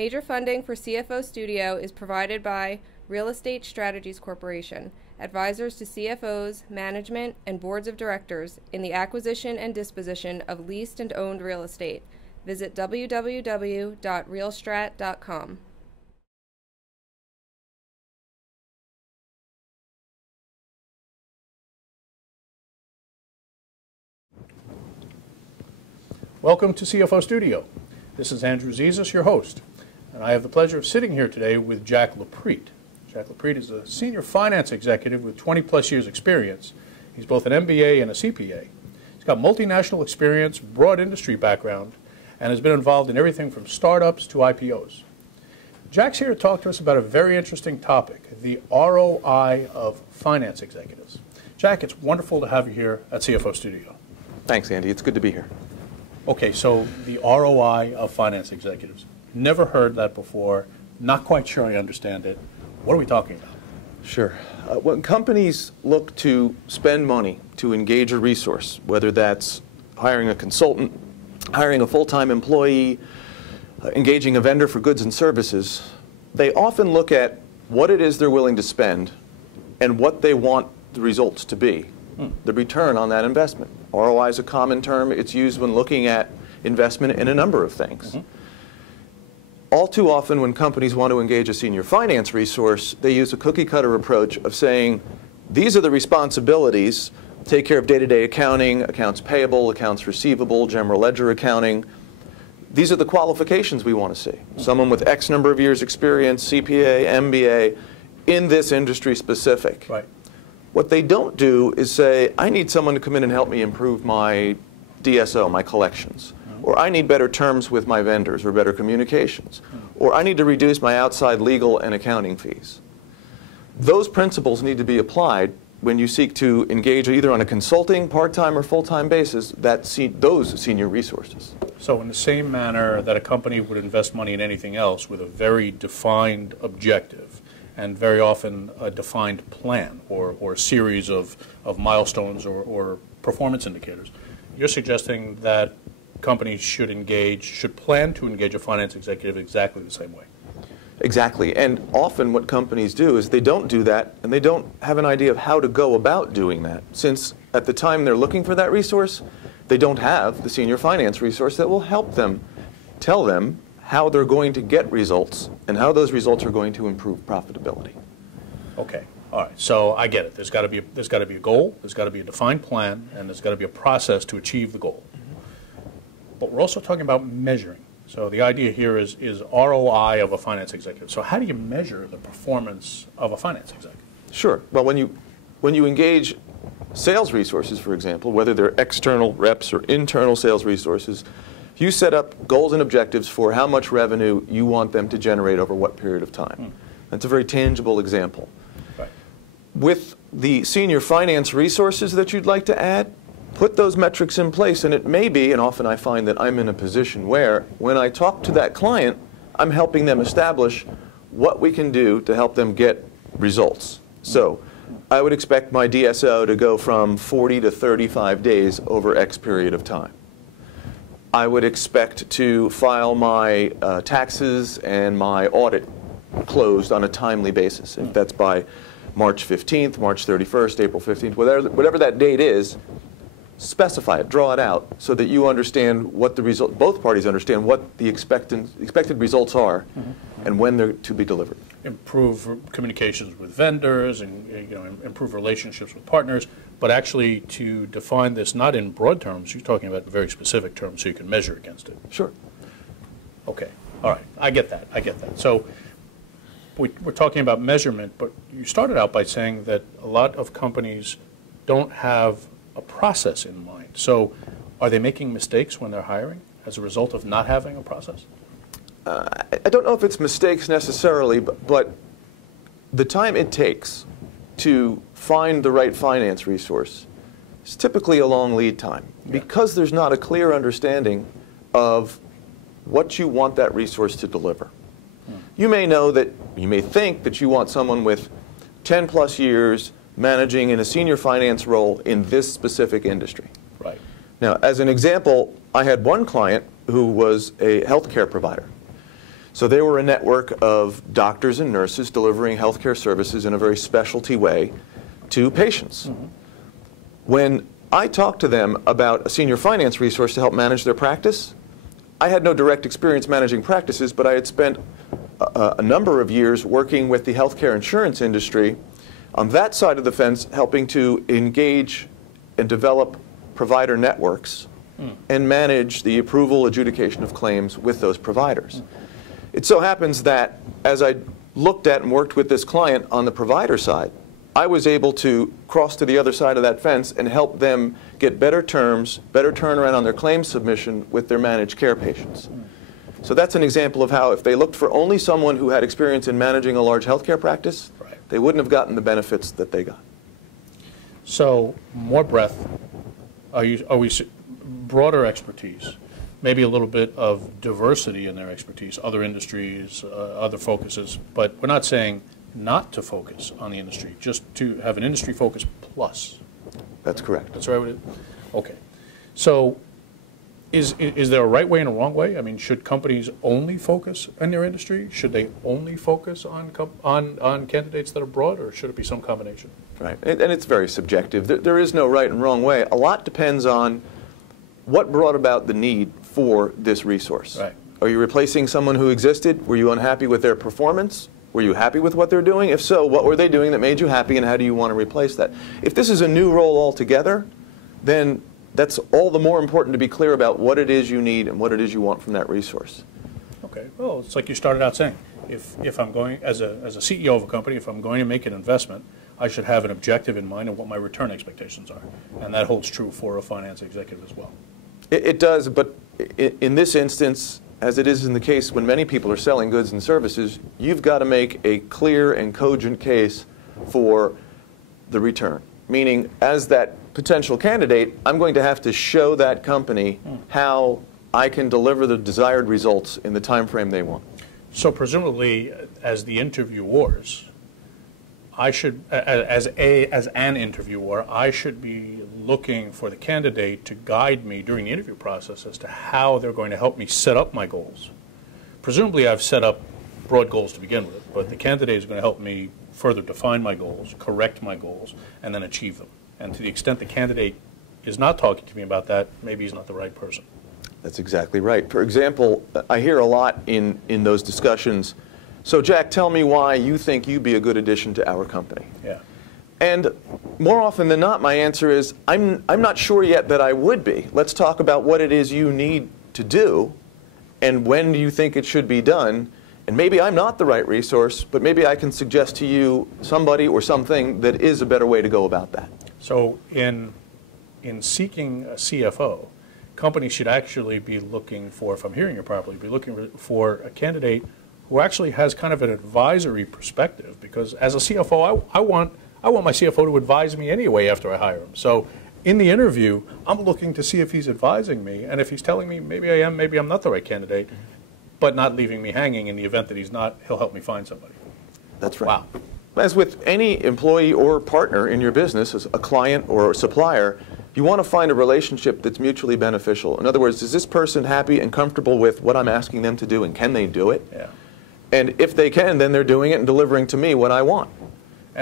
Major funding for CFO Studio is provided by Real Estate Strategies Corporation, advisors to CFOs, management, and boards of directors in the acquisition and disposition of leased and owned real estate. Visit www.realstrat.com. Welcome to CFO Studio. This is Andrew Zizas, your host, and I have the pleasure of sitting here today with Jack Loprete. Jack Loprete is a senior finance executive with 20-plus years experience. He's both an MBA and a CPA. He's got multinational experience, broad industry background, and has been involved in everything from startups to IPOs. Jack's here to talk to us about a very interesting topic, the ROI of finance executives. Jack, it's wonderful to have you here at CFO Studio. Thanks, Andy. It's good to be here. Okay, so the ROI of finance executives. Never heard that before. Not quite sure I understand it. What are we talking about? Sure. When companies look to spend money to engage a resource, whether that's hiring a consultant, hiring a full-time employee, engaging a vendor for goods and services, they often look at what it is they're willing to spend and what they want the results to be, the return on that investment. ROI is a common term. It's used when looking at investment in a number of things. All too often when companies want to engage a senior finance resource, they use a cookie-cutter approach of saying, these are the responsibilities, take care of day-to-day accounting, accounts payable, accounts receivable, general ledger accounting. These are the qualifications we want to see. Someone with X number of years experience, CPA, MBA, in this industry specific. Right. What they don't do is say, I need someone to come in and help me improve my DSO, my collections. Or I need better terms with my vendors or better communications. Or I need to reduce my outside legal and accounting fees. Those principles need to be applied when you seek to engage either on a consulting, part-time, or full-time basis those senior resources. So in the same manner that a company would invest money in anything else with a very defined objective, and very often a defined plan or a series of milestones or performance indicators. You're suggesting that companies should plan to engage a finance executive exactly the same way. Exactly. And often what companies do is they don't do that, and they don't have an idea of how to go about doing that. Since at the time they're looking for that resource, they don't have the senior finance resource that will help them, tell them how they're going to get results and how those results are going to improve profitability. Okay, all right. So I get it. There's got to be a goal. There's got to be a defined plan, and there's got to be a process to achieve the goal. But we're also talking about measuring. So the idea here is ROI of a finance executive. So how do you measure the performance of a finance executive? Sure. Well, when you engage sales resources, for example, whether they're external reps or internal sales resources, you set up goals and objectives for how much revenue you want them to generate over what period of time. That's a very tangible example. Right. With the senior finance resources that you'd like to add, put those metrics in place, and it may be, and often I find that I'm in a position where when I talk to that client, I'm helping them establish what we can do to help them get results. So I would expect my DSO to go from 40 to 35 days over X period of time. I would expect to file my taxes and my audit closed on a timely basis. If that's by March 15th, March 31st, April 15th, whatever that date is, specify it, draw it out, so that you understand what the result, both parties understand what the expected results are and when they're to be delivered. Improve communications with vendors and improve relationships with partners, but actually to define this not in broad terms, you're talking about very specific terms so you can measure against it. Sure. Okay. All right. I get that. So we're talking about measurement, but you started out by saying that a lot of companies don't have a process in mind. So are they making mistakes when they're hiring as a result of not having a process? I don't know if it's mistakes necessarily, but the time it takes to find the right finance resource is typically a long lead time because there's not a clear understanding of what you want that resource to deliver. You may think that you want someone with 10 plus years managing in a senior finance role in this specific industry. Right. Now, as an example, I had one client who was a healthcare provider. So they were a network of doctors and nurses delivering healthcare services in a very specialty way to patients. Mm-hmm. When I talked to them about a senior finance resource to help manage their practice, I had no direct experience managing practices, but I had spent a number of years working with the healthcare insurance industry on that side of the fence, helping to engage and develop provider networks and manage the approval, adjudication of claims with those providers. It so happens that as I looked at and worked with this client on the provider side, I was able to cross to the other side of that fence and help them get better terms, better turnaround on their claims submission with their managed care patients. So that's an example of how if they looked for only someone who had experience in managing a large healthcare practice, they wouldn't have gotten the benefits that they got. So more breadth, broader expertise, maybe a little bit of diversity in their expertise, other industries, other focuses, but we're not saying not to focus on the industry, just to have an industry focus plus. That's correct. That's right. Okay. So is there a right way and a wrong way? I mean, should companies only focus on their industry? Should they only focus on candidates that are broad, or should it be some combination? Right. And it's very subjective. There is no right and wrong way. A lot depends on what brought about the need for this resource. Right. Are you replacing someone who existed? Were you unhappy with their performance? Were you happy with what they're doing? If so, what were they doing that made you happy, and how do you want to replace that? If this is a new role altogether, then that's all the more important to be clear about what it is you need and what it is you want from that resource. Okay. Well, it's like you started out saying. If I'm going, as a CEO of a company, if I'm going to make an investment, I should have an objective in mind of what my return expectations are. And that holds true for a finance executive as well. It does, but in this instance, as it is in the case when many people are selling goods and services, you've got to make a clear and cogent case for the return. Meaning, as that potential candidate, I'm going to have to show that company how I can deliver the desired results in the time frame they want. So presumably, as the interviewers, I should, as an interviewer, I should be looking for the candidate to guide me during the interview process as to how they're going to help me set up my goals. Presumably, I've set up broad goals to begin with, but the candidate is going to help me further define my goals, correct my goals, and then achieve them. And to the extent the candidate is not talking to me about that, maybe he's not the right person. That's exactly right. For example, I hear a lot in those discussions, so Jack, tell me why you think you'd be a good addition to our company. Yeah. And more often than not, my answer is, I'm not sure yet that I would be. Let's talk about what it is you need to do, and when do you think it should be done. And maybe I'm not the right resource, but maybe I can suggest to you somebody or something that is a better way to go about that. So in seeking a CFO, companies should actually be looking for, if I'm hearing you properly, be looking for a candidate who actually has kind of an advisory perspective, because as a CFO, I want my CFO to advise me anyway after I hire him. So in the interview, I'm looking to see if he's advising me, and if he's telling me maybe I am, maybe I'm not the right candidate, but not leaving me hanging in the event that he's not, he'll help me find somebody. That's right. Wow. As with any employee or partner in your business, as a client or a supplier, you want to find a relationship that's mutually beneficial. In other words, is this person happy and comfortable with what I'm asking them to do, and can they do it? Yeah. And if they can, then they're doing it and delivering to me what I want.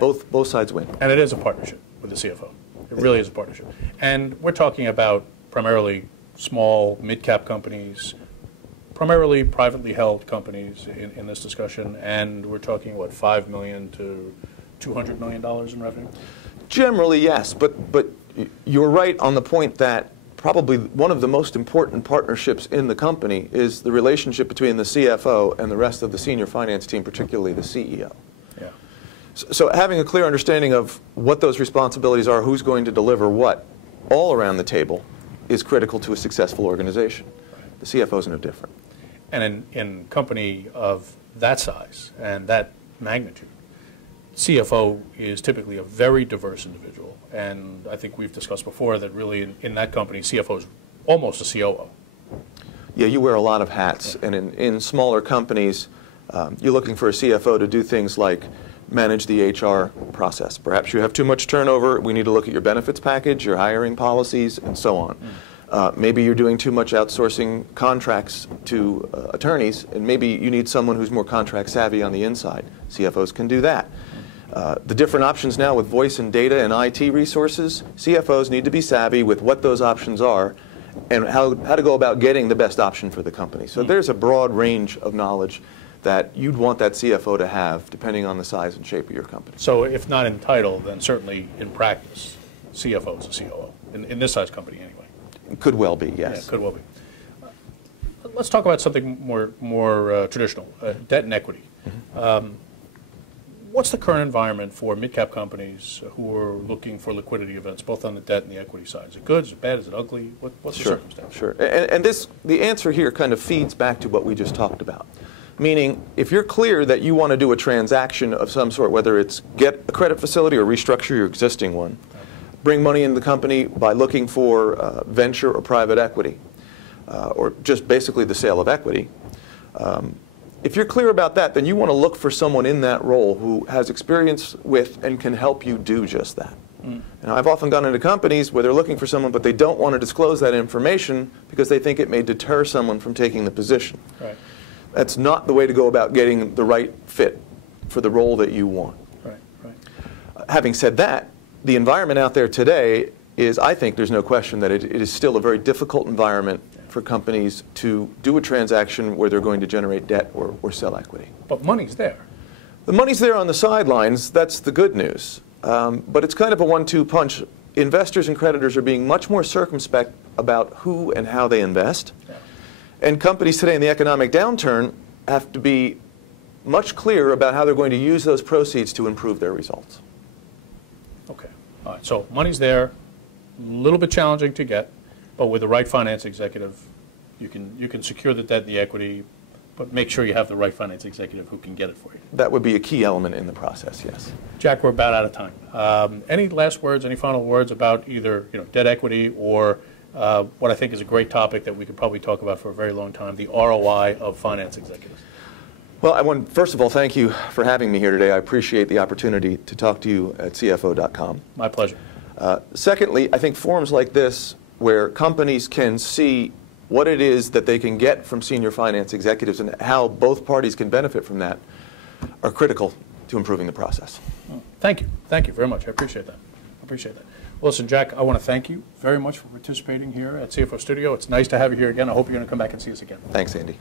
Both sides win. And it is a partnership with the CFO. It really is a partnership. And we're talking about primarily small, mid-cap companies, primarily privately held companies in this discussion, and we're talking, what, $5 million to $200 million in revenue? Generally, yes, but you're right on the point that probably one of the most important partnerships in the company is the relationship between the CFO and the rest of the senior finance team, particularly the CEO. Yeah. So having a clear understanding of what those responsibilities are, who's going to deliver what, all around the table, is critical to a successful organization. Right. The CFO is no different. And in a company of that size and that magnitude, CFO is typically a very diverse individual. And I think we've discussed before that really in that company, CFO is almost a COO. Yeah, you wear a lot of hats. And in smaller companies, you're looking for a CFO to do things like manage the HR process. Perhaps you have too much turnover. We need to look at your benefits package, your hiring policies, and so on. Maybe you're doing too much outsourcing contracts to attorneys, and maybe you need someone who's more contract savvy on the inside. CFOs can do that. The different options now with voice and data and IT resources, CFOs need to be savvy with what those options are and how to go about getting the best option for the company. So there's a broad range of knowledge that you'd want that CFO to have depending on the size and shape of your company. So if not in title, then certainly in practice, CFO is a COO, in this size company anyway. Could well be, yes. Yeah, could well be. Let's talk about something more traditional, debt and equity. Mm-hmm. What's the current environment for mid-cap companies who are looking for liquidity events, both on the debt and the equity side? Is it good? Is it bad? Is it ugly? What's the circumstance? Sure. And the answer here kind of feeds back to what we just talked about. Meaning, if you're clear that you want to do a transaction of some sort, whether it's get a credit facility or restructure your existing one, bring money into the company by looking for venture or private equity, or just basically the sale of equity, if you're clear about that, then you want to look for someone in that role who has experience with and can help you do just that. And I've often gone into companies where they're looking for someone, but they don't want to disclose that information because they think it may deter someone from taking the position. Right. That's not the way to go about getting the right fit for the role that you want. Right. Having said that, the environment out there today is, I think there's no question that it is still a very difficult environment for companies to do a transaction where they're going to generate debt or sell equity. But money's there. The money's there on the sidelines. That's the good news. But it's kind of a 1-2 punch. Investors and creditors are being much more circumspect about who and how they invest. Yeah. And companies today in the economic downturn have to be much clearer about how they're going to use those proceeds to improve their results. Okay. All right. So money's there, a little bit challenging to get, but with the right finance executive, you can secure the debt and the equity, but make sure you have the right finance executive who can get it for you. That would be a key element in the process, yes. Jack, we're about out of time. Any last words, any final words about either debt equity or what I think is a great topic that we could probably talk about for a very long time, the ROI of finance executives? Well, I want, first of all, thank you for having me here today. I appreciate the opportunity to talk to you at CFO.com. My pleasure. Secondly, I think forums like this where companies can see what it is that they can get from senior finance executives and how both parties can benefit from that are critical to improving the process. Thank you. Thank you very much. I appreciate that. Well, listen, Jack, I want to thank you very much for participating here at CFO Studio. It's nice to have you here again. I hope you're going to come back and see us again. Thanks, Andy.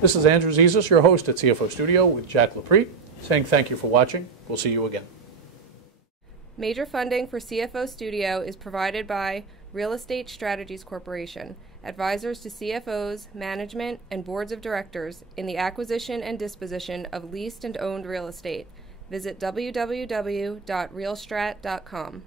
This is Andrew Zizas, your host at CFO Studio with Jack Loprete, saying thank you for watching. We'll see you again. Major funding for CFO Studio is provided by Real Estate Strategies Corporation, advisors to CFOs, management, and boards of directors in the acquisition and disposition of leased and owned real estate. Visit www.realstrat.com.